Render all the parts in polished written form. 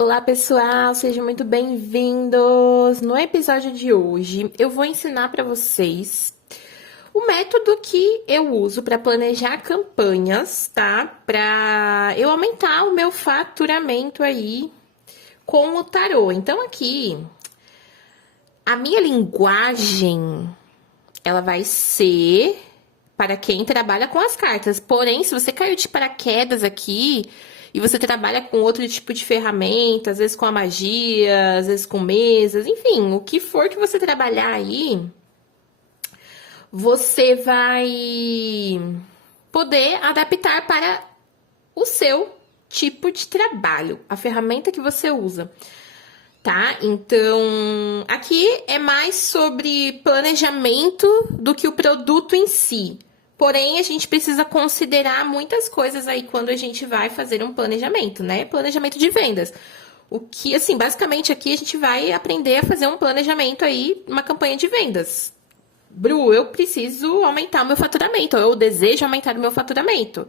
Olá, pessoal, sejam muito bem-vindos. No episódio de hoje, eu vou ensinar para vocês o método que eu uso para planejar campanhas, tá? Para eu aumentar o meu faturamento aí com o tarô. Então, aqui, a minha linguagem, ela vai ser para quem trabalha com as cartas. Porém, se você caiu de paraquedas aqui e você trabalha com outro tipo de ferramenta, às vezes com a magia, às vezes com mesas, enfim, o que for que você trabalhar aí, você vai poder adaptar para o seu tipo de trabalho, a ferramenta que você usa, tá? Então, aqui é mais sobre planejamento do que o produto em si. Porém, a gente precisa considerar muitas coisas aí quando a gente vai fazer um planejamento, né? Planejamento de vendas. O que, assim, basicamente aqui a gente vai aprender a fazer um planejamento aí, uma campanha de vendas. Bru, eu preciso aumentar o meu faturamento, eu desejo aumentar o meu faturamento.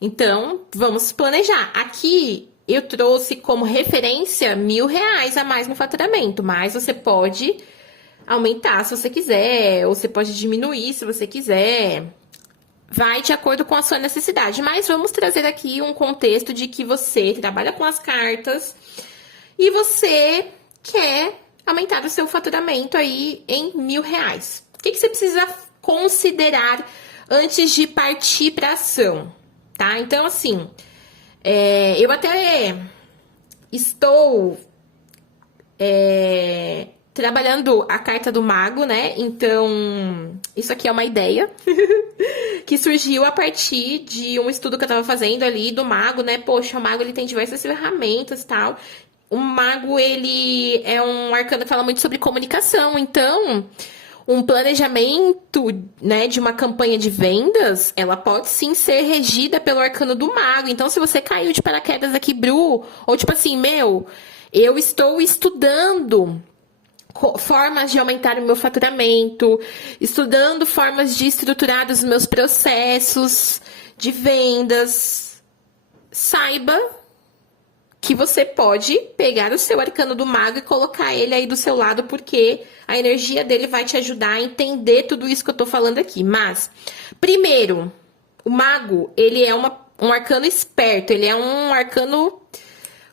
Então, vamos planejar. Aqui eu trouxe como referência R$ 1.000 a mais no faturamento, mas você pode aumentar se você quiser, ou você pode diminuir se você quiser. Vai de acordo com a sua necessidade, mas vamos trazer aqui um contexto de que você trabalha com as cartas e você quer aumentar o seu faturamento aí em R$ 1.000. O que você precisa considerar antes de partir para ação, tá? Então, assim, eu até estou trabalhando a carta do mago, né? Então, isso aqui é uma ideia que surgiu a partir de um estudo que eu tava fazendo ali do mago, né? Poxa, o mago ele tem diversas ferramentas e tal. O mago, ele é um arcano que fala muito sobre comunicação, então um planejamento, né, de uma campanha de vendas, ela pode sim ser regida pelo arcano do mago. Então, se você caiu de paraquedas aqui, Bru, ou tipo assim, eu estou estudando formas de aumentar o meu faturamento, estudando formas de estruturar os meus processos de vendas, saiba que você pode pegar o seu arcano do mago e colocar ele aí do seu lado, porque a energia dele vai te ajudar a entender tudo isso que eu tô falando aqui. Mas, primeiro, o mago, ele é um arcano esperto, ele é um arcano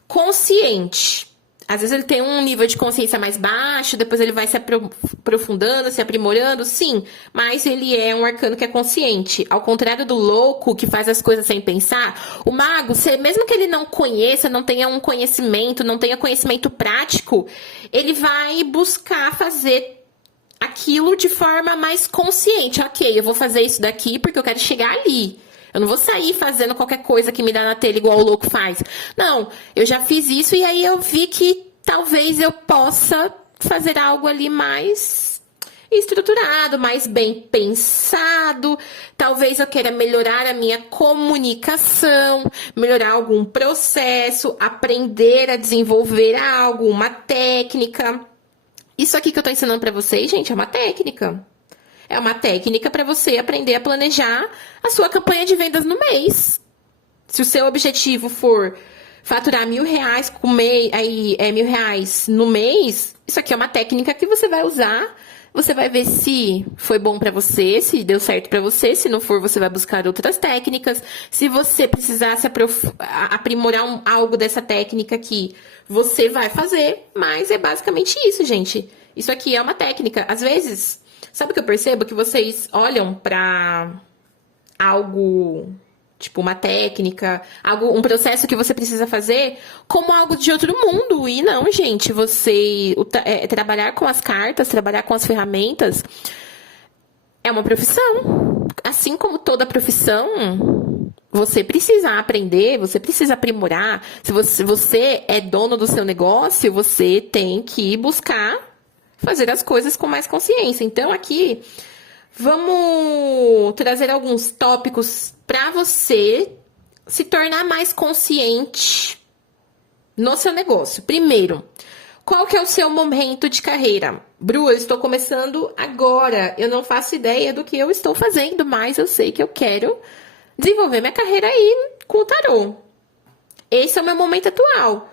consciente. Às vezes ele tem um nível de consciência mais baixo, depois ele vai se aprofundando, se aprimorando, sim. Mas ele é um arcano que é consciente. Ao contrário do louco, que faz as coisas sem pensar, o mago, mesmo que ele não conheça, não tenha um conhecimento, não tenha conhecimento prático, ele vai buscar fazer aquilo de forma mais consciente. Ok, eu vou fazer isso daqui porque eu quero chegar ali. Eu não vou sair fazendo qualquer coisa que me dá na telha igual o louco faz. Não, eu já fiz isso e aí eu vi que talvez eu possa fazer algo ali mais estruturado, mais bem pensado. Talvez eu queira melhorar a minha comunicação, melhorar algum processo, aprender a desenvolver algo, uma técnica. Isso aqui que eu tô ensinando pra vocês, gente, é uma técnica. É uma técnica para você aprender a planejar a sua campanha de vendas no mês. Se o seu objetivo for faturar R$ 1.000 com aí R$ 1.000 no mês, isso aqui é uma técnica que você vai usar. Você vai ver se foi bom para você, se deu certo para você. Se não for, você vai buscar outras técnicas. Se você precisar se aprimorar algo dessa técnica aqui, você vai fazer. Mas é basicamente isso, gente. Isso aqui é uma técnica. Às vezes, sabe o que eu percebo? Que vocês olham para algo, tipo uma técnica, um processo que você precisa fazer como algo de outro mundo. E não, gente, trabalhar com as cartas, trabalhar com as ferramentas é uma profissão. Assim como toda profissão, você precisa aprender, você precisa aprimorar. Se você é dono do seu negócio, você tem que buscar fazer as coisas com mais consciência. Então, aqui, vamos trazer alguns tópicos para você se tornar mais consciente no seu negócio. Primeiro, qual que é o seu momento de carreira? Bru, eu estou começando agora. Eu não faço ideia do que eu estou fazendo, mas eu sei que eu quero desenvolver minha carreira aí com o tarô. Esse é o meu momento atual.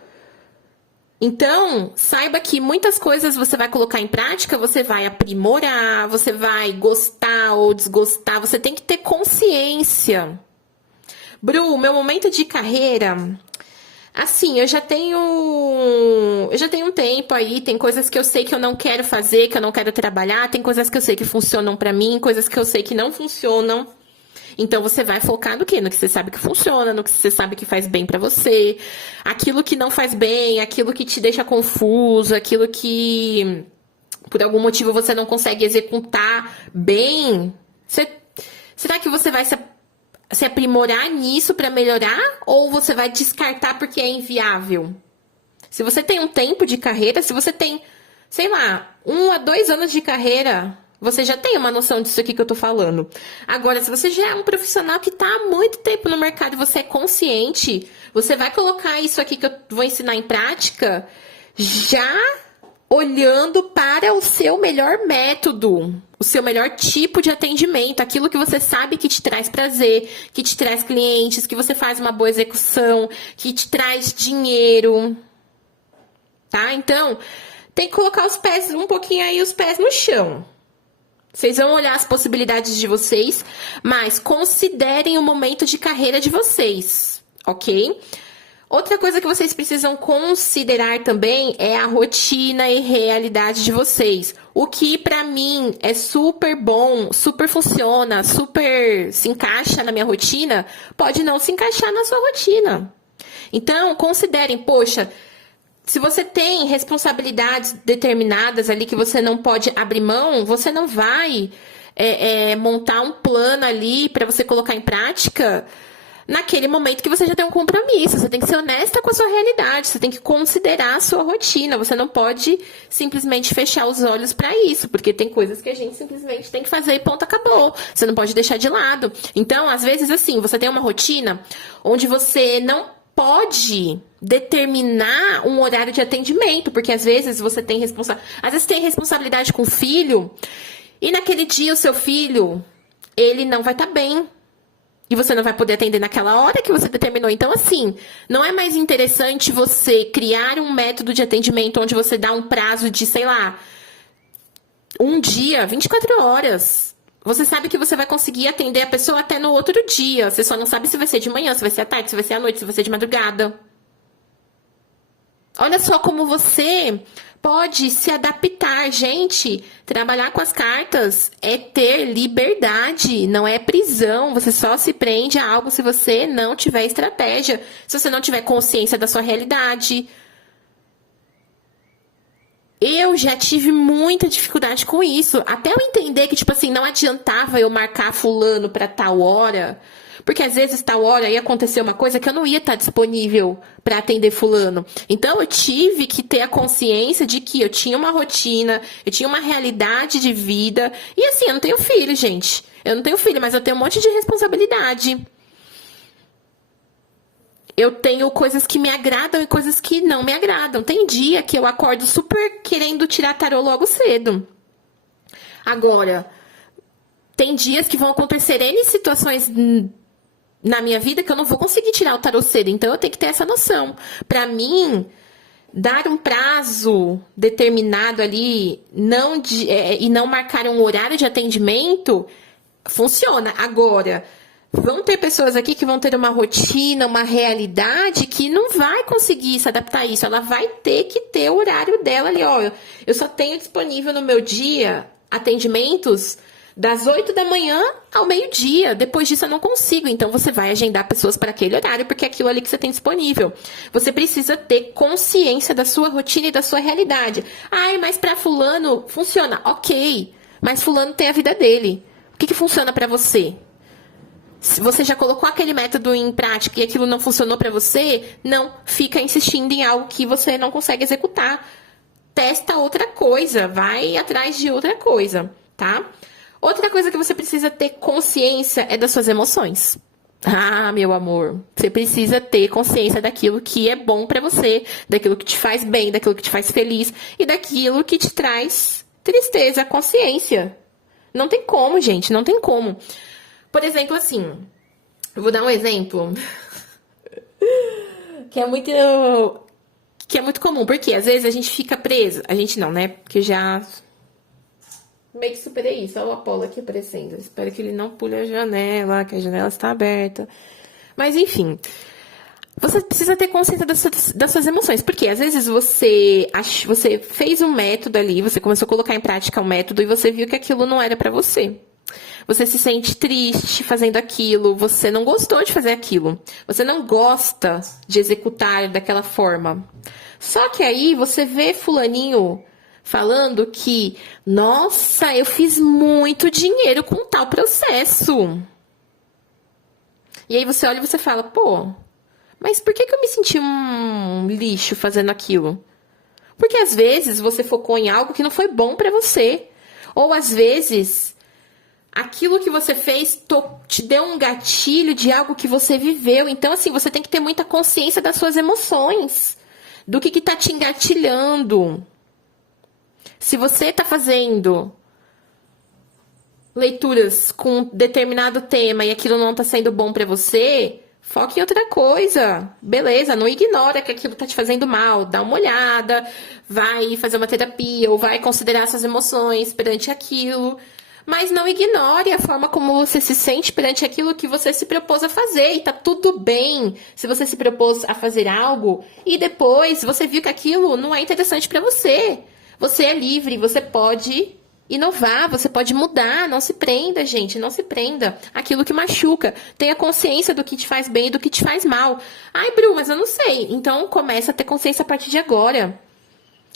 Então, saiba que muitas coisas você vai colocar em prática, você vai aprimorar, você vai gostar ou desgostar, você tem que ter consciência. Bru, meu momento de carreira, assim, eu já tenho um tempo aí, tem coisas que eu sei que eu não quero fazer, que eu não quero trabalhar, tem coisas que eu sei que funcionam pra mim, coisas que eu sei que não funcionam. Então você vai focar no quê? No que você sabe que funciona, no que você sabe que faz bem pra você. Aquilo que não faz bem, aquilo que te deixa confuso, aquilo que por algum motivo você não consegue executar bem. Será que você vai se aprimorar nisso pra melhorar? Ou você vai descartar porque é inviável? Se você tem um tempo de carreira, se você tem, sei lá, 1 a 2 anos de carreira, você já tem uma noção disso aqui que eu tô falando. Agora, se você já é um profissional que tá há muito tempo no mercado e você é consciente, você vai colocar isso aqui que eu vou ensinar em prática, já olhando para o seu melhor método, o seu melhor tipo de atendimento, aquilo que você sabe que te traz prazer, que te traz clientes, que você faz uma boa execução, que te traz dinheiro. Tá? Então, tem que colocar os pés, um pouquinho aí, os pés no chão. Vocês vão olhar as possibilidades de vocês, mas considerem o momento de carreira de vocês, ok? Outra coisa que vocês precisam considerar também é a rotina e realidade de vocês. O que pra mim é super bom, super funciona, super se encaixa na minha rotina, pode não se encaixar na sua rotina. Então, considerem, poxa, se você tem responsabilidades determinadas ali que você não pode abrir mão, você não vai montar um plano ali para você colocar em prática naquele momento que você já tem um compromisso. Você tem que ser honesta com a sua realidade, você tem que considerar a sua rotina. Você não pode simplesmente fechar os olhos para isso, porque tem coisas que a gente simplesmente tem que fazer e ponto, acabou. Você não pode deixar de lado. Então, às vezes, assim, você tem uma rotina onde você não pode determinar um horário de atendimento, porque às vezes você tem responsabilidade com o filho, e naquele dia o seu filho, ele não vai estar bem. E você não vai poder atender naquela hora que você determinou. Então, assim, não é mais interessante você criar um método de atendimento onde você dá um prazo de, sei lá, um dia, 24 horas. Você sabe que você vai conseguir atender a pessoa até no outro dia. Você só não sabe se vai ser de manhã, se vai ser à tarde, se vai ser à noite, se vai ser de madrugada. Olha só como você pode se adaptar, gente. Trabalhar com as cartas é ter liberdade, não é prisão. Você só se prende a algo se você não tiver estratégia, se você não tiver consciência da sua realidade. Eu já tive muita dificuldade com isso. Até eu entender que, tipo assim, não adiantava eu marcar fulano pra tal hora. Porque às vezes tal hora ia acontecer uma coisa que eu não ia estar disponível pra atender fulano. Então eu tive que ter a consciência de que eu tinha uma rotina, eu tinha uma realidade de vida. E assim, eu não tenho filho, gente. Eu não tenho filho, mas eu tenho um monte de responsabilidade. Eu tenho coisas que me agradam e coisas que não me agradam. Tem dia que eu acordo super querendo tirar tarô logo cedo. Agora, tem dias que vão acontecer N situações na minha vida que eu não vou conseguir tirar o tarô cedo. Então, eu tenho que ter essa noção. Pra mim, dar um prazo determinado ali e não marcar um horário de atendimento, funciona. Agora, vão ter pessoas aqui que vão ter uma rotina, uma realidade que não vai conseguir se adaptar a isso. Ela vai ter que ter o horário dela ali, ó. Eu só tenho disponível no meu dia atendimentos das 8 da manhã ao meio-dia. Depois disso eu não consigo. Então você vai agendar pessoas para aquele horário, porque é aquilo ali que você tem disponível. Você precisa ter consciência da sua rotina e da sua realidade. Ai, mas para fulano funciona. Ok, mas fulano tem a vida dele. O que funciona para você? Se você já colocou aquele método em prática e aquilo não funcionou para você, não fica insistindo em algo que você não consegue executar. Testa outra coisa, vai atrás de outra coisa, tá? Outra coisa que você precisa ter consciência é das suas emoções. Ah, meu amor, você precisa ter consciência daquilo que é bom para você, daquilo que te faz bem, daquilo que te faz feliz e daquilo que te traz tristeza, consciência. Não tem como, gente, não tem como. Por exemplo, assim, eu vou dar um exemplo que é muito... Que é muito comum, porque às vezes a gente fica preso. A gente não, né? Porque já meio que superei isso. Olha o Apolo aqui aparecendo. Espero que ele não pule a janela, que a janela está aberta. Mas enfim, você precisa ter consciência das suas emoções. Porque às vezes você fez um método ali, você começou a colocar em prática um método e você viu que aquilo não era pra você. Você se sente triste fazendo aquilo, você não gostou de fazer aquilo, você não gosta de executar daquela forma. Só que aí você vê fulaninho falando que, nossa, eu fiz muito dinheiro com tal processo. E aí você olha e você fala, pô, mas por que eu me senti um lixo fazendo aquilo? Porque às vezes você focou em algo que não foi bom pra você. Ou às vezes aquilo que você fez te deu um gatilho de algo que você viveu. Então, assim, você tem que ter muita consciência das suas emoções. Do que tá te engatilhando. Se você tá fazendo leituras com determinado tema e aquilo não tá sendo bom pra você, foque em outra coisa. Beleza, não ignora que aquilo tá te fazendo mal. Dá uma olhada, vai fazer uma terapia ou vai considerar suas emoções perante aquilo. Mas não ignore a forma como você se sente perante aquilo que você se propôs a fazer. E tá tudo bem se você se propôs a fazer algo e depois você viu que aquilo não é interessante pra você. Você é livre, você pode inovar, você pode mudar. Não se prenda, gente, não se prenda. Aquilo que machuca. Tenha consciência do que te faz bem e do que te faz mal. Ai, Bru, mas eu não sei. Então começa a ter consciência a partir de agora.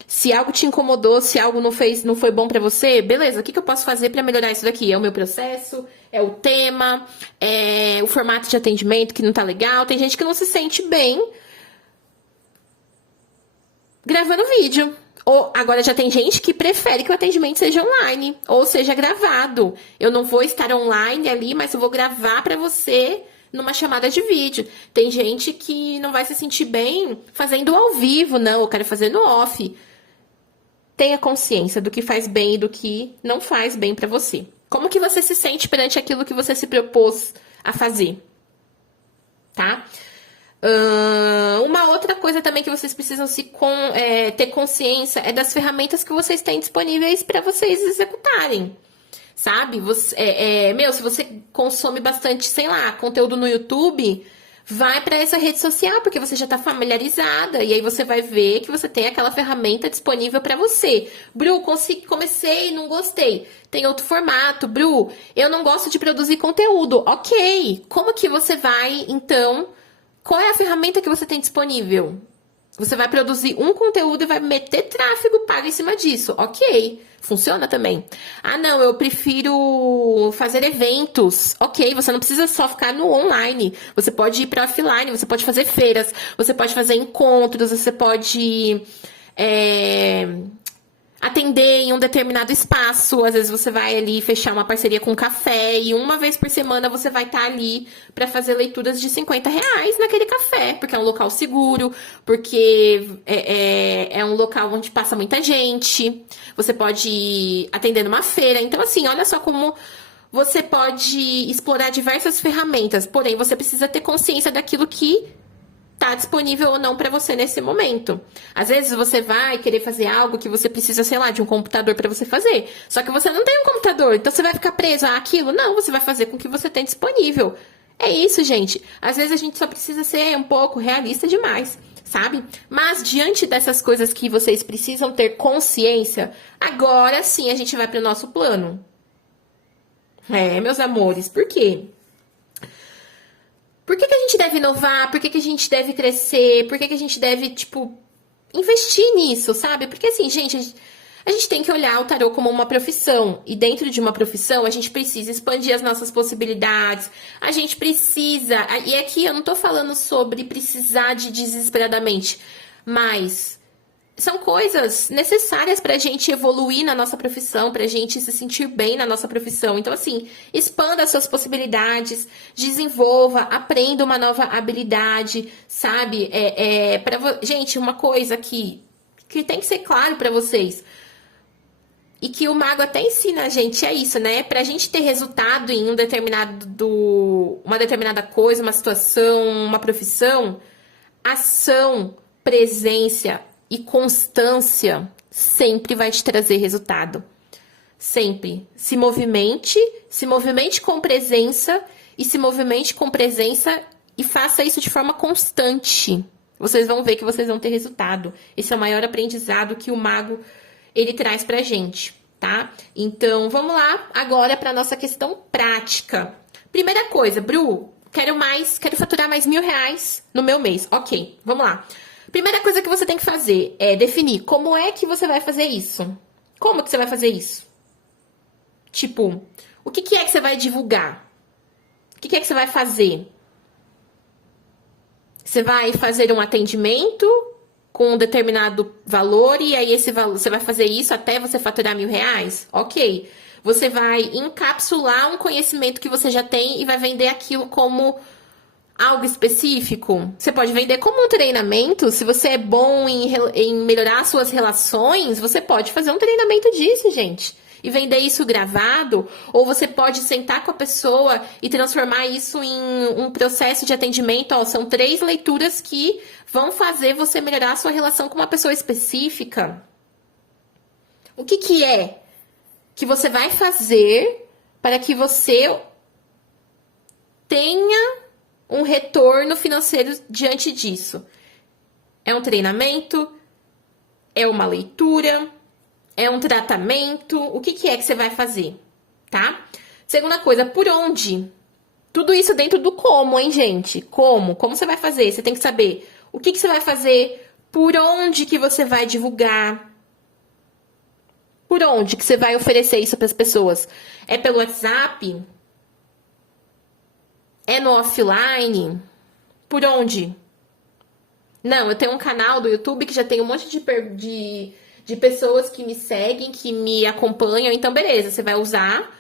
Se algo te incomodou, se algo não foi bom pra você, beleza, o que eu posso fazer pra melhorar isso daqui? É o meu processo? É o tema? É o formato de atendimento que não tá legal? Tem gente que não se sente bem gravando vídeo. Ou agora já tem gente que prefere que o atendimento seja online, ou seja gravado. Eu não vou estar online ali, mas eu vou gravar pra você numa chamada de vídeo. Tem gente que não vai se sentir bem fazendo ao vivo, não, eu quero fazer no off. Tenha consciência do que faz bem e do que não faz bem pra você. Como que você se sente perante aquilo que você se propôs a fazer? Tá? Uma outra coisa também que vocês precisam ter consciência é das ferramentas que vocês têm disponíveis para vocês executarem. Sabe? Se você consome bastante, sei lá, conteúdo no YouTube, vai para essa rede social, porque você já está familiarizada. E aí você vai ver que você tem aquela ferramenta disponível para você. Bru, comecei, não gostei. Tem outro formato. Bru, eu não gosto de produzir conteúdo. Ok. Como que você vai, então... Qual é a ferramenta que você tem disponível? Você vai produzir um conteúdo e vai meter tráfego pago em cima disso. Ok, funciona também. Ah, não, eu prefiro fazer eventos. Ok, você não precisa só ficar no online. Você pode ir para offline, você pode fazer feiras, você pode fazer encontros, você pode atender em um determinado espaço. Às vezes você vai ali fechar uma parceria com um café e uma vez por semana você vai estar ali para fazer leituras de R$ 50 naquele café, porque é um local seguro, porque é um local onde passa muita gente. Você pode ir atender numa feira. Então, assim, olha só como você pode explorar diversas ferramentas, porém você precisa ter consciência daquilo que tá disponível ou não para você nesse momento. Às vezes você vai querer fazer algo que você precisa, sei lá, de um computador para você fazer. Só que você não tem um computador, então você vai ficar preso àquilo? Não, você vai fazer com o que você tem disponível. É isso, gente. Às vezes a gente só precisa ser um pouco realista demais, sabe? Mas diante dessas coisas que vocês precisam ter consciência, agora sim a gente vai para o nosso plano. Meus amores, por quê? Por que a gente deve inovar? Por que a gente deve crescer? Por que a gente deve, investir nisso, sabe? Porque assim, gente, a gente tem que olhar o tarô como uma profissão. E dentro de uma profissão, a gente precisa expandir as nossas possibilidades. A gente precisa... E aqui eu não tô falando sobre precisar de desesperadamente, mas... São coisas necessárias pra gente evoluir na nossa profissão, pra gente se sentir bem na nossa profissão. Então, assim, expanda as suas possibilidades, desenvolva, aprenda uma nova habilidade, sabe? Gente, uma coisa que tem que ser claro pra vocês, e que o mago até ensina a gente, é isso, né? Pra gente ter resultado em uma determinada coisa, uma situação, uma profissão, ação presença e constância sempre vai te trazer resultado. Sempre. Se movimente com presença e se movimente com presença e faça isso de forma constante. Vocês vão ver que vocês vão ter resultado. Esse é o maior aprendizado que o mago ele traz pra gente, tá? Então, vamos lá agora para nossa questão prática. Primeira coisa, Bru, quero faturar mais R$1.000 no meu mês. Ok, vamos lá. Primeira coisa que você tem que fazer é definir como é que você vai fazer isso. Como que você vai fazer isso? Tipo, o que é que você vai divulgar? O que é que você vai fazer? Você vai fazer um atendimento com um determinado valor e aí esse valor, você vai fazer isso até você faturar R$1.000? Ok. Você vai encapsular um conhecimento que você já tem e vai vender aquilo como algo específico. Você pode vender como um treinamento. Se você é bom em melhorar suas relações, você pode fazer um treinamento disso, gente. E vender isso gravado, ou você pode sentar com a pessoa e transformar isso em um processo de atendimento. Ó, são 3 leituras que vão fazer você melhorar a sua relação com uma pessoa específica. O que é que você vai fazer para que você tenha um retorno financeiro diante disso? É um treinamento? É uma leitura? É um tratamento? O que é que você vai fazer, tá? Segunda coisa, por onde? Tudo isso dentro do como, hein, gente? Como? Como você vai fazer? Você tem que saber o que você vai fazer, por onde que você vai divulgar, por onde que você vai oferecer isso para as pessoas. É pelo WhatsApp? É no offline? Por onde? Não, eu tenho um canal do YouTube que já tem um monte de pessoas que me seguem, que me acompanham. Então, beleza, você vai usar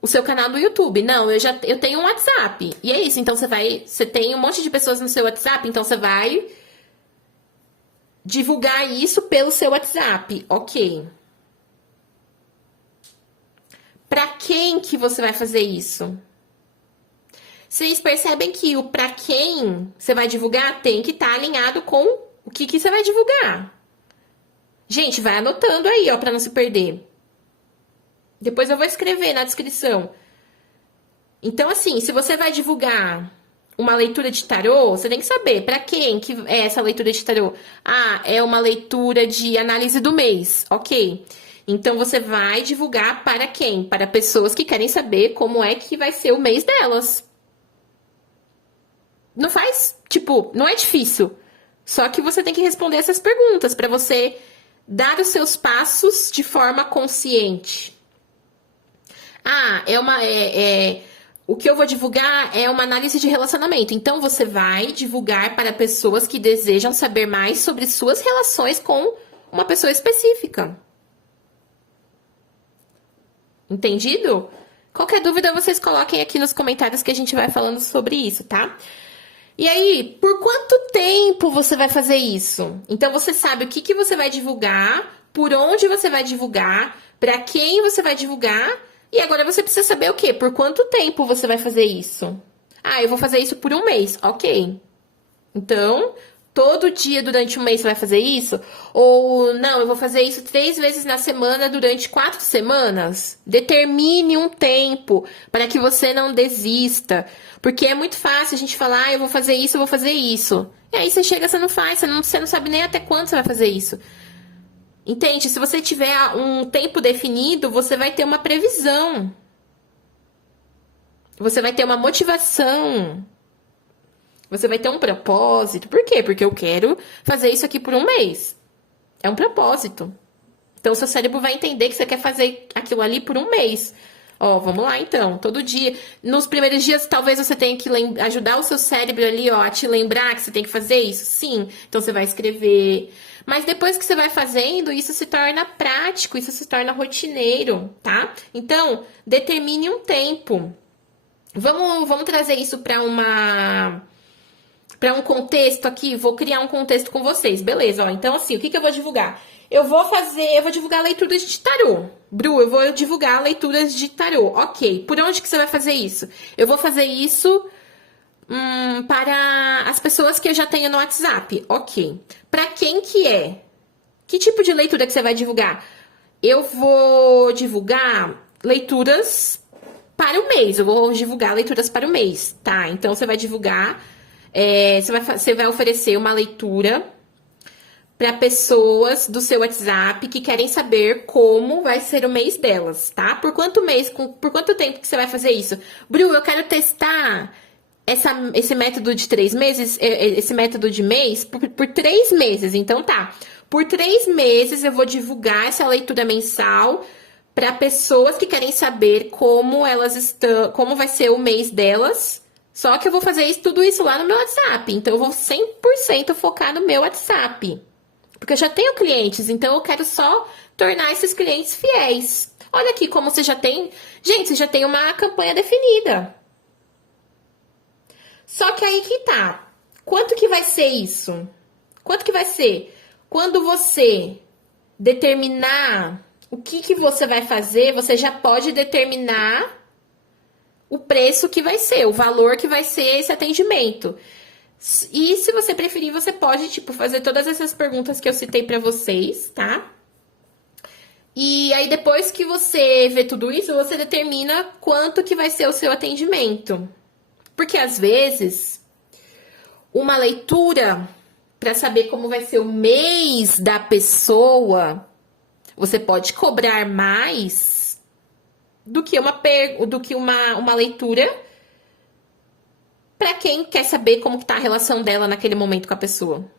o seu canal do YouTube. Não, eu tenho um WhatsApp. E é isso, então você tem um monte de pessoas no seu WhatsApp, então você vai divulgar isso pelo seu WhatsApp. Ok. Para quem que você vai fazer isso? Vocês percebem que o para quem você vai divulgar tem que estar alinhado com o que você vai divulgar. Gente, vai anotando aí, ó, para não se perder. Depois eu vou escrever na descrição. Então, assim, se você vai divulgar uma leitura de tarô, você tem que saber para quem que é essa leitura de tarô. Ah, é uma leitura de análise do mês. Ok. Então, você vai divulgar para quem? Para pessoas que querem saber como é que vai ser o mês delas. Não faz, tipo, não é difícil. Só que você tem que responder essas perguntas para você dar os seus passos de forma consciente. Ah, o que eu vou divulgar é uma análise de relacionamento. Então, você vai divulgar para pessoas que desejam saber mais sobre suas relações com uma pessoa específica. Entendido? Qualquer dúvida, vocês coloquem aqui nos comentários que a gente vai falando sobre isso, tá? E aí, por quanto tempo você vai fazer isso? Então, você sabe o que você vai divulgar, por onde você vai divulgar, para quem você vai divulgar, e agora você precisa saber o quê? Por quanto tempo você vai fazer isso? Ah, eu vou fazer isso por um mês. Ok. Então, todo dia durante um mês você vai fazer isso? Ou, não, eu vou fazer isso 3 vezes na semana durante 4 semanas? Determine um tempo para que você não desista. Porque é muito fácil a gente falar, ah, eu vou fazer isso, eu vou fazer isso. E aí você chega, você não faz, você não sabe nem até quando você vai fazer isso. Entende? Se você tiver um tempo definido, você vai ter uma previsão. Você vai ter uma motivação. Você vai ter um propósito. Por quê? Porque eu quero fazer isso aqui por um mês. É um propósito. Então, seu cérebro vai entender que você quer fazer aquilo ali por um mês. Ó, vamos lá então, todo dia. Nos primeiros dias, talvez você tenha que ajudar o seu cérebro ali, ó, a te lembrar que você tem que fazer isso. Sim, então você vai escrever. Mas depois que você vai fazendo, isso se torna prático, isso se torna rotineiro, tá? Então, determine um tempo. Vamos trazer isso para um contexto aqui. Vou criar um contexto com vocês, beleza? Ó, então, assim, o que eu vou divulgar? Eu vou divulgar leituras de tarô. Bru, eu vou divulgar leituras de tarô. Ok, por onde que você vai fazer isso? Eu vou fazer isso Para as pessoas que eu já tenho no WhatsApp. Ok. Para quem que é? Que tipo de leitura que você vai divulgar? Eu vou divulgar leituras para o mês. Eu vou divulgar leituras para o mês, tá? Então, você vai divulgar... você vai oferecer uma leitura para pessoas do seu WhatsApp que querem saber como vai ser o mês delas, tá? Por quanto tempo que você vai fazer isso? Bru, eu quero testar esse método de 3 meses, esse método de mês, por 3 meses. Então, tá. Por 3 meses, eu vou divulgar essa leitura mensal para pessoas que querem saber como elas estão, como vai ser o mês delas. Só que eu vou fazer tudo isso lá no meu WhatsApp. Então, eu vou 100% focar no meu WhatsApp. Porque eu já tenho clientes, então eu quero só tornar esses clientes fiéis. Olha aqui como você já tem... Gente, você já tem uma campanha definida. Só que aí que tá. Quanto que vai ser isso? Quanto que vai ser? Quando você determinar o que você vai fazer, você já pode determinar o preço que vai ser, o valor que vai ser esse atendimento. E se você preferir, você pode, tipo, fazer todas essas perguntas que eu citei pra vocês, tá? E aí, depois que você vê tudo isso, você determina quanto que vai ser o seu atendimento. Porque, às vezes, uma leitura para saber como vai ser o mês da pessoa, você pode cobrar mais do que uma leitura para quem quer saber como tá a relação dela naquele momento com a pessoa.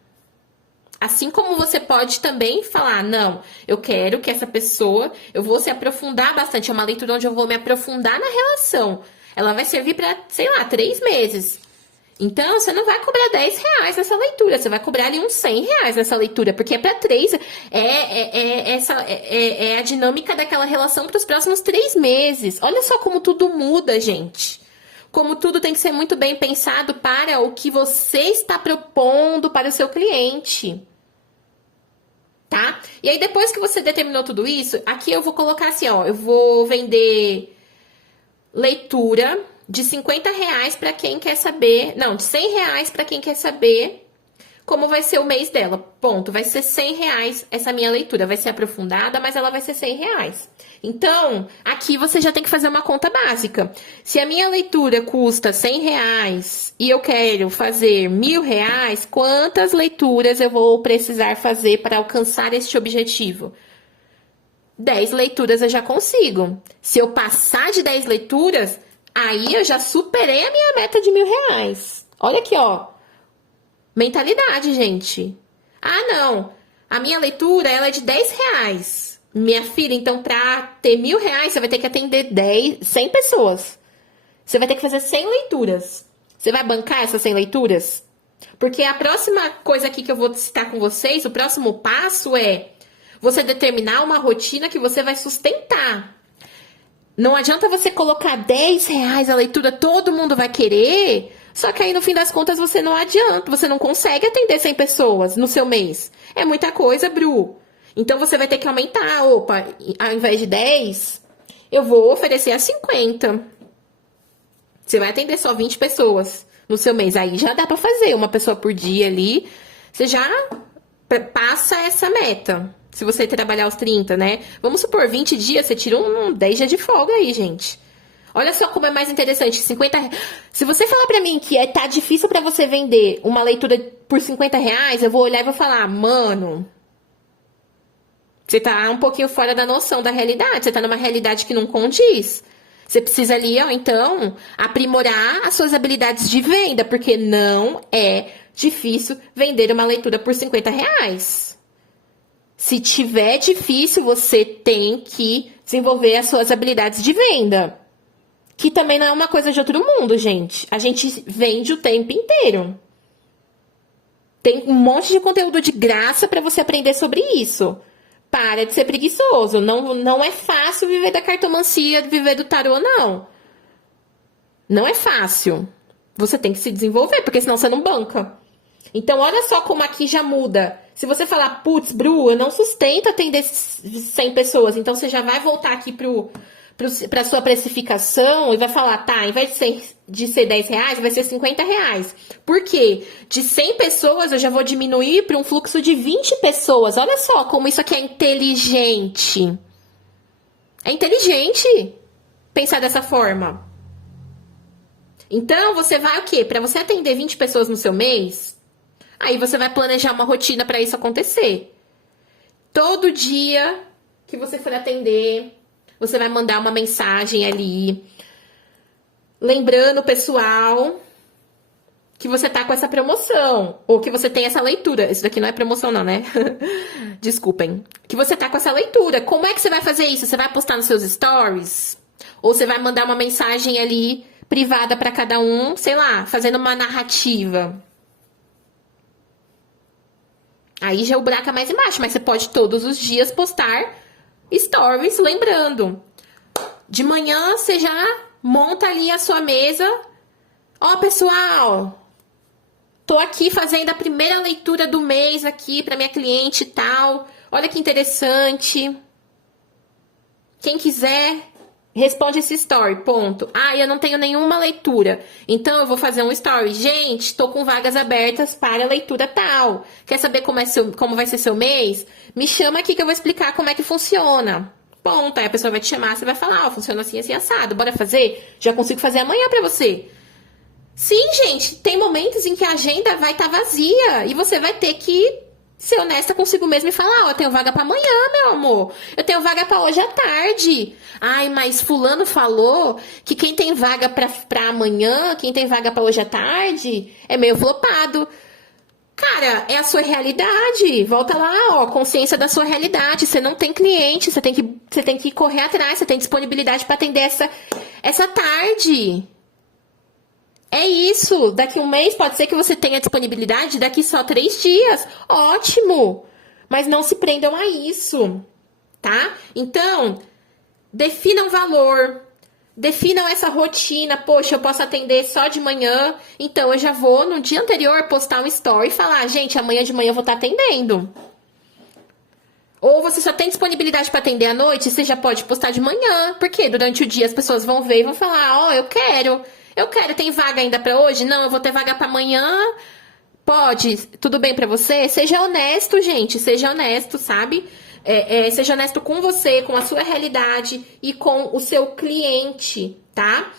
Assim como você pode também falar, não, eu quero que essa pessoa, eu vou se aprofundar bastante, é uma leitura onde eu vou me aprofundar na relação. Ela vai servir para, sei lá, 3 meses. Então, você não vai cobrar R$10 nessa leitura, você vai cobrar ali uns R$100 nessa leitura, porque é para 3, é a dinâmica daquela relação para os próximos 3 meses. Olha só como tudo muda, gente. Como tudo tem que ser muito bem pensado para o que você está propondo para o seu cliente. Tá? E aí, depois que você determinou tudo isso, aqui eu vou colocar assim, ó, eu vou vender leitura de R$50 para quem quer saber, não, de R$100 para quem quer saber como vai ser o mês dela. Ponto, vai ser R$100 essa minha leitura, vai ser aprofundada, mas ela vai ser R$100. Então, aqui você já tem que fazer uma conta básica. Se a minha leitura custa R$100 e eu quero fazer R$1.000, quantas leituras eu vou precisar fazer para alcançar este objetivo? 10 leituras eu já consigo. Se eu passar de 10 leituras, aí eu já superei a minha meta de R$1.000. Olha aqui, ó. Mentalidade, gente. Ah, não. A minha leitura, ela é de R$10. Minha filha, então, pra ter R$1.000, você vai ter que atender 100 pessoas. Você vai ter que fazer 100 leituras. Você vai bancar essas 100 leituras? Porque a próxima coisa aqui que eu vou citar com vocês, o próximo passo é você determinar uma rotina que você vai sustentar. Não adianta você colocar R$10 a leitura, todo mundo vai querer, só que aí no fim das contas você não adianta, você não consegue atender 100 pessoas no seu mês. É muita coisa, Bru. Então você vai ter que aumentar, opa, ao invés de 10, eu vou oferecer a 50. Você vai atender só 20 pessoas no seu mês, aí já dá pra fazer uma pessoa por dia ali, você já passa essa meta. Se você trabalhar os 30, né? Vamos supor, 20 dias, você tira 10 dias de folga aí, gente. Olha só como é mais interessante, 50... Se você falar pra mim que tá difícil pra você vender uma leitura por R$50, eu vou olhar e vou falar, mano, você tá um pouquinho fora da noção da realidade, você tá numa realidade que não condiz. Você precisa ali, ó, então, aprimorar as suas habilidades de venda, porque não é difícil vender uma leitura por R$50. Se tiver difícil, você tem que desenvolver as suas habilidades de venda. Que também não é uma coisa de outro mundo, gente. A gente vende o tempo inteiro. Tem um monte de conteúdo de graça para você aprender sobre isso. Para de ser preguiçoso. Não é fácil viver da cartomancia, viver do tarô, não. Não é fácil. Você tem que se desenvolver, porque senão você não banca. Então, olha só como aqui já muda. Se você falar, putz, Bru, eu não sustento atender 100 pessoas, então você já vai voltar aqui para sua precificação e vai falar, tá, ao invés de ser R$ 10, vai ser R$ 50. Por quê? De 100 pessoas, eu já vou diminuir para um fluxo de 20 pessoas. Olha só como isso aqui é inteligente. É inteligente pensar dessa forma. Então, você vai o quê? Para você atender 20 pessoas no seu mês, aí você vai planejar uma rotina para isso acontecer. Todo dia que você for atender, você vai mandar uma mensagem ali, lembrando o pessoal que você tá com essa promoção, ou que você tem essa leitura. Isso daqui não é promoção não, né? Desculpem. Que você tá com essa leitura. Como é que você vai fazer isso? Você vai postar nos seus stories? Ou você vai mandar uma mensagem ali privada para cada um, sei lá, fazendo uma narrativa? Aí já o buraco é mais embaixo, mas você pode todos os dias postar stories lembrando. De manhã você já monta ali a sua mesa. Ó, pessoal, tô aqui fazendo a primeira leitura do mês aqui para minha cliente e tal. Olha que interessante. Quem quiser, responde esse story, ponto. Ah, eu não tenho nenhuma leitura, então eu vou fazer um story. Gente, tô com vagas abertas para leitura tal. Quer saber como vai ser seu mês? Me chama aqui que eu vou explicar como é que funciona. Ponto. Aí a pessoa vai te chamar, você vai falar, ó, funciona assim, assim, assado. Bora fazer? Já consigo fazer amanhã pra você. Sim, gente, tem momentos em que a agenda vai estar vazia e você vai ter que ser honesta consigo mesmo e falar, ó, eu tenho vaga pra amanhã, meu amor. Eu tenho vaga pra hoje à tarde. Ai, mas fulano falou que quem tem vaga pra amanhã, quem tem vaga pra hoje à tarde, é meio flopado. Cara, é a sua realidade. Volta lá, ó, consciência da sua realidade. Você não tem cliente, você tem que correr atrás, você tem disponibilidade pra atender essa tarde. É isso. Daqui um mês pode ser que você tenha disponibilidade, daqui só 3 dias. Ótimo! Mas não se prendam a isso, tá? Então, definam valor, definam essa rotina. Poxa, eu posso atender só de manhã, então eu já vou no dia anterior postar um story e falar, gente, amanhã de manhã eu vou estar atendendo. Ou você só tem disponibilidade para atender à noite, você já pode postar de manhã, porque durante o dia as pessoas vão ver e vão falar, ó, eu quero, tem vaga ainda para hoje? Não, eu vou ter vaga para amanhã. Pode? Tudo bem para você? Seja honesto, gente, seja honesto, sabe? Seja honesto com você, com a sua realidade e com o seu cliente, tá?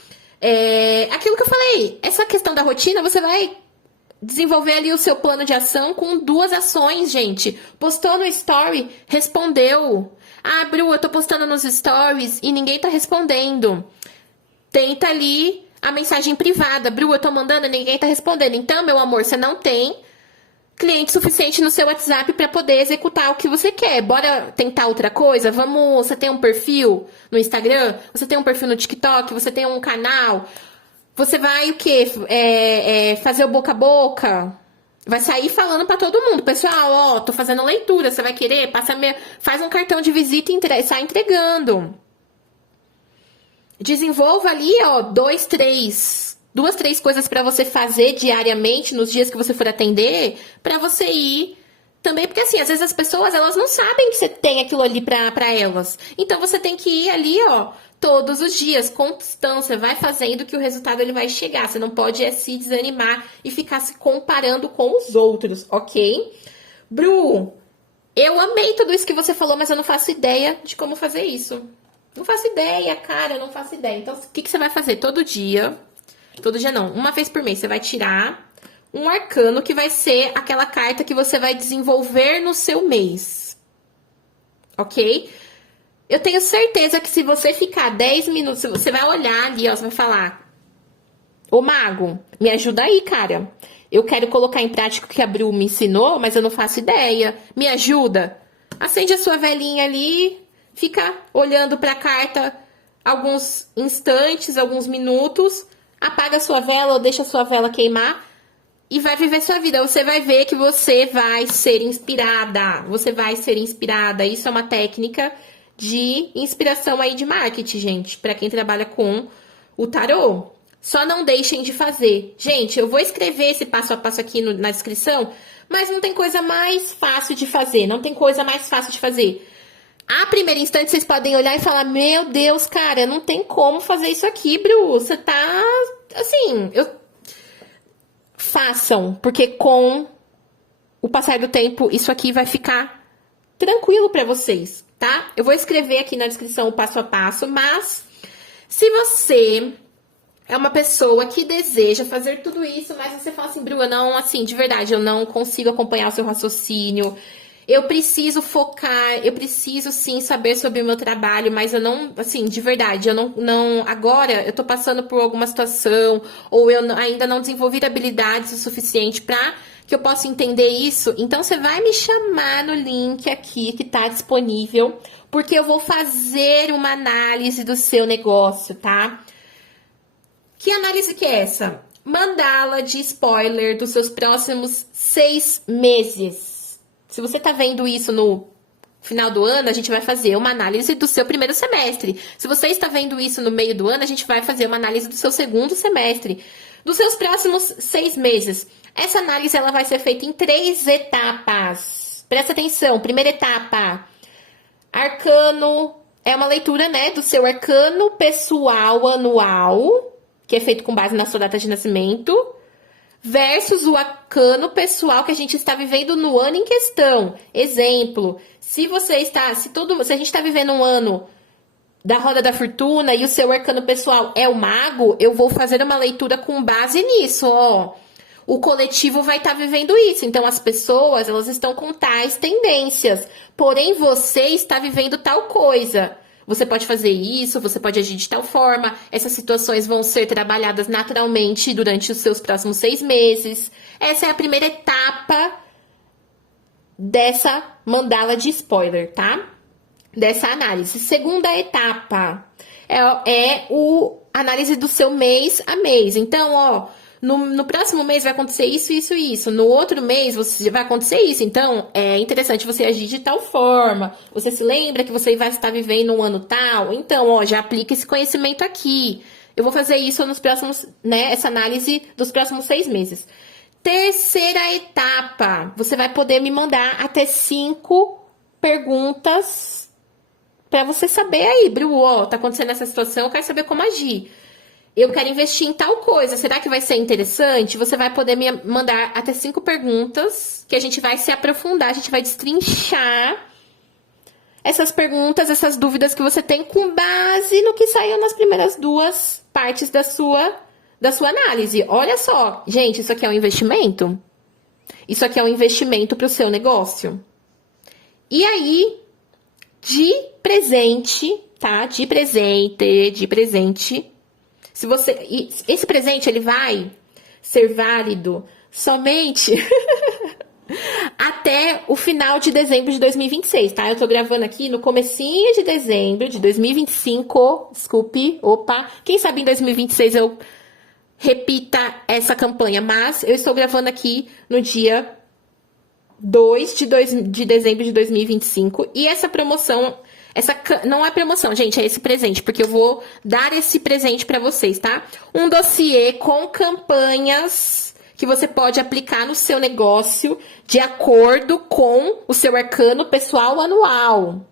Aquilo que eu falei, essa questão da rotina, você vai desenvolver ali o seu plano de ação com 2 ações, gente. Postou no story, respondeu. Ah, Bru, eu tô postando nos stories e ninguém tá respondendo. Tenta ali a mensagem privada. Bru, eu tô mandando e ninguém tá respondendo. Então, meu amor, você não tem cliente suficiente no seu WhatsApp para poder executar o que você quer. Bora tentar outra coisa? Vamos, você tem um perfil no Instagram? Você tem um perfil no TikTok? Você tem um canal? Você vai o quê? Fazer o boca a boca? Vai sair falando para todo mundo. Pessoal, ó, tô fazendo leitura. Você vai querer? Faz um cartão de visita e sai entregando. Desenvolva ali, ó, 2, 3 coisas para você fazer diariamente nos dias que você for atender, para você ir também, porque assim, às vezes as pessoas, elas não sabem que você tem aquilo ali para elas. Então você tem que ir ali, ó, todos os dias, constância, vai fazendo que o resultado ele vai chegar. Você não pode se desanimar e ficar se comparando com os outros, ok? Bru, eu amei tudo isso que você falou, mas eu não faço ideia de como fazer isso. Não faço ideia, cara, eu não faço ideia. Então, o que você vai fazer? Todo dia não, uma vez por mês, você vai tirar um arcano que vai ser aquela carta que você vai desenvolver no seu mês. Ok? Eu tenho certeza que se você ficar 10 minutos, você vai olhar ali, ó, você vai falar, ô mago, me ajuda aí, cara. Eu quero colocar em prática o que a Bru me ensinou, mas eu não faço ideia. Me ajuda? Acende a sua velinha ali, fica olhando para a carta alguns instantes, alguns minutos, apaga a sua vela ou deixa a sua vela queimar e vai viver sua vida. Você vai ver que você vai ser inspirada. Você vai ser inspirada. Isso é uma técnica de inspiração aí de marketing, gente, para quem trabalha com o tarô. Só não deixem de fazer. Gente, eu vou escrever esse passo a passo aqui na descrição, mas não tem coisa mais fácil de fazer. Não tem coisa mais fácil de fazer. A primeira instante, vocês podem olhar e falar, meu Deus, cara, não tem como fazer isso aqui, Bru. Você tá, assim, façam, porque com o passar do tempo, isso aqui vai ficar tranquilo pra vocês, tá? Eu vou escrever aqui na descrição o passo a passo, mas se você é uma pessoa que deseja fazer tudo isso, mas você fala assim, Bru, eu não, assim, de verdade, eu não consigo acompanhar o seu raciocínio, eu preciso focar, eu preciso sim saber sobre o meu trabalho, mas eu não, assim, de verdade, eu não agora eu tô passando por alguma situação, ou ainda não desenvolvi habilidades o suficiente pra que eu possa entender isso. Então você vai me chamar no link aqui que tá disponível, porque eu vou fazer uma análise do seu negócio, tá? Que análise que é essa? Mandala de spoiler dos seus próximos 6 meses. Se você tá vendo isso no final do ano, a gente vai fazer uma análise do seu primeiro semestre. Se você está vendo isso no meio do ano, a gente vai fazer uma análise do seu segundo semestre. Dos seus próximos 6 meses. Essa análise ela vai ser feita em 3 etapas. Presta atenção. Primeira etapa. Arcano. É uma leitura, né, do seu arcano pessoal anual, que é feito com base na sua data de nascimento, versus o arcano pessoal que a gente está vivendo no ano em questão. Exemplo, se a gente está vivendo um ano da roda da fortuna e o seu arcano pessoal é o mago, eu vou fazer uma leitura com base nisso, ó. O coletivo vai estar vivendo isso, então as pessoas, elas estão com tais tendências, porém você está vivendo tal coisa. Você pode fazer isso, você pode agir de tal forma, essas situações vão ser trabalhadas naturalmente durante os seus próximos 6 meses. Essa é a primeira etapa dessa mandala de spoiler, tá? Dessa análise. Segunda etapa é o análise do seu mês a mês. Então, ó, no próximo mês vai acontecer isso, isso e isso. No outro mês vai acontecer isso. Então, é interessante você agir de tal forma. Você se lembra que você vai estar vivendo um ano tal? Então, ó, já aplica esse conhecimento aqui. Eu vou fazer isso nos próximos, né? Essa análise dos próximos 6 meses. Terceira etapa. Você vai poder me mandar até 5 perguntas pra você saber aí, Bru, ó, tá acontecendo essa situação, eu quero saber como agir. Eu quero investir em tal coisa, será que vai ser interessante? Você vai poder me mandar até 5 perguntas, que a gente vai se aprofundar, a gente vai destrinchar essas perguntas, essas dúvidas que você tem com base no que saiu nas primeiras 2 partes da sua análise. Olha só, gente, isso aqui é um investimento? Isso aqui é um investimento pro seu negócio. E aí, de presente, tá? De presente. Se você, esse presente ele vai ser válido somente até o final de dezembro de 2026, tá? Eu tô gravando aqui no comecinho de dezembro de 2025, desculpe, opa. Quem sabe em 2026 eu repita essa campanha, mas eu estou gravando aqui no dia 2 de dezembro de 2025 e essa promoção, não é promoção, gente, é esse presente, porque eu vou dar esse presente pra vocês, tá? Um dossiê com campanhas que você pode aplicar no seu negócio de acordo com o seu arcano pessoal anual.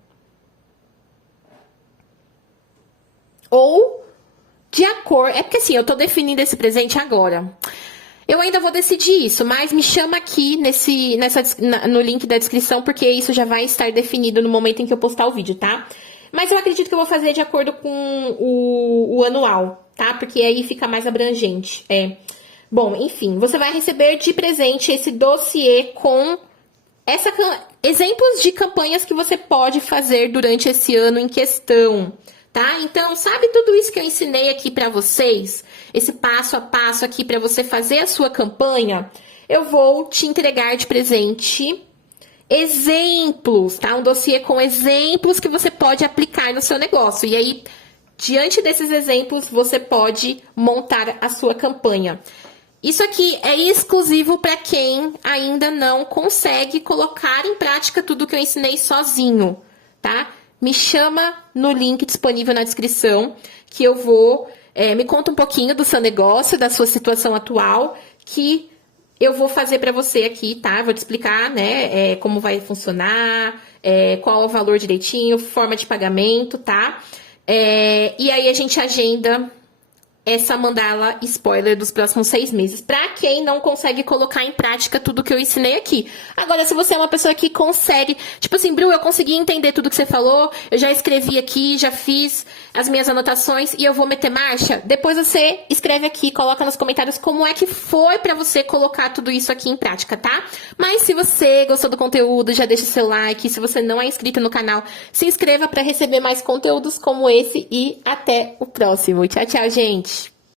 Ou de acordo... É porque assim, eu tô definindo esse presente agora. Eu ainda vou decidir isso, mas me chama aqui no link da descrição, porque isso já vai estar definido no momento em que eu postar o vídeo, tá? Mas eu acredito que eu vou fazer de acordo com o anual, tá? Porque aí fica mais abrangente. Bom, enfim, você vai receber de presente esse dossiê com exemplos de campanhas que você pode fazer durante esse ano em questão, tá? Então, sabe tudo isso que eu ensinei aqui pra vocês? Esse passo a passo aqui pra você fazer a sua campanha? Eu vou te entregar de presente exemplos, tá? Um dossiê com exemplos que você pode aplicar no seu negócio. E aí, diante desses exemplos, você pode montar a sua campanha. Isso aqui é exclusivo para quem ainda não consegue colocar em prática tudo que eu ensinei sozinho, tá? Me chama no link disponível na descrição, que eu vou... me conta um pouquinho do seu negócio, da sua situação atual, que eu vou fazer pra você aqui, tá? Vou te explicar, né, como vai funcionar, qual é o valor direitinho, forma de pagamento, tá? E aí a gente agenda essa mandala spoiler dos próximos 6 meses, pra quem não consegue colocar em prática tudo que eu ensinei aqui. Agora, se você é uma pessoa que consegue, tipo assim, Bru, eu consegui entender tudo que você falou, eu já escrevi aqui, já fiz as minhas anotações e eu vou meter marcha, depois você escreve aqui, coloca nos comentários como é que foi pra você colocar tudo isso aqui em prática, tá? Mas se você gostou do conteúdo, já deixa o seu like, se você não é inscrito no canal, se inscreva pra receber mais conteúdos como esse e até o próximo. Tchau, tchau, gente!